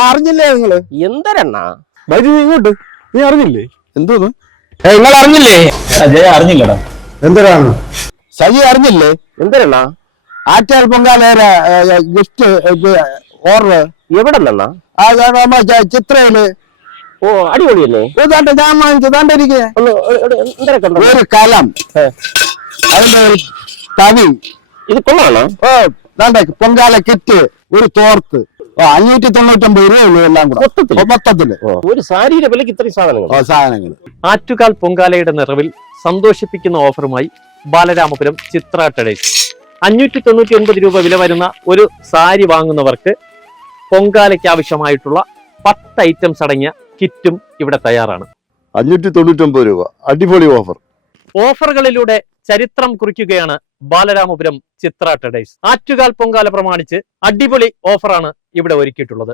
അറിഞ്ഞില്ലേ നിങ്ങള്? എന്തരണ്ണ വൈദ്യുതി ഇങ്ങോട്ട് നീ അറിഞ്ഞില്ലേ? എന്തോന്ന് നിങ്ങൾ അറിഞ്ഞില്ലേ? അജയ് അറിഞ്ഞില്ലടാ. എന്തരാണ് സജി അറിഞ്ഞില്ലേ? എന്തരണ്ണ ആറ്റാൽ പൊങ്കാലേര ഗിഫ്റ്റ് ഓർഡർ എവിടെ നിന്നാ? ചിത്രയില്. ഓ അടിപൊളിയല്ലേ? ഞാൻ വാങ്ങിച്ചതാണ്ടിരിക്കുക. എന്തരൊക്കെ ഉണ്ടോ? ഒരു കലം, അതിന്റെ ഒരു തവി. ഇത് കൊള്ളാണോ? ഓ പൊങ്കാല കിറ്റ്, ഒരു തോർത്ത്. 599 രൂപയുള്ളൂ എല്ലാം കൂടെ മൊത്തത്തില്. ഒരു സാരിയുടെ വിലക്ക് ഇത്രയും സാധനങ്ങൾ. സാധനങ്ങൾ. ആറ്റുകാൽ പൊങ്കാലയുടെ നിറവിൽ സന്തോഷിപ്പിക്കുന്ന ഓഫറുമായി ബാലരാമപുരം ചിത്ര ട്രേഡേഴ്സ്. 599 രൂപ വില വരുന്ന ഒരു സാരി വാങ്ങുന്നവർക്ക് പൊങ്കാലയ്ക്ക് ആവശ്യമായിട്ടുള്ള 10 ഐറ്റംസ് അടങ്ങിയ കിറ്റും ഇവിടെ തയ്യാറാണ്. 599 രൂപ, അടിപൊളി ഓഫർ. ഓഫറുകളിലൂടെ ചരിത്രം കുറിക്കുകയാണ് ബാലരാമപുരം ചിത്ര ട്രേഡേഴ്സ്. ആറ്റുകാൽ പൊങ്കാല പ്രമാണിച്ച് അടിപൊളി ഓഫറാണ് ഇവിടെ ഒരുക്കിയിട്ടുള്ളത്.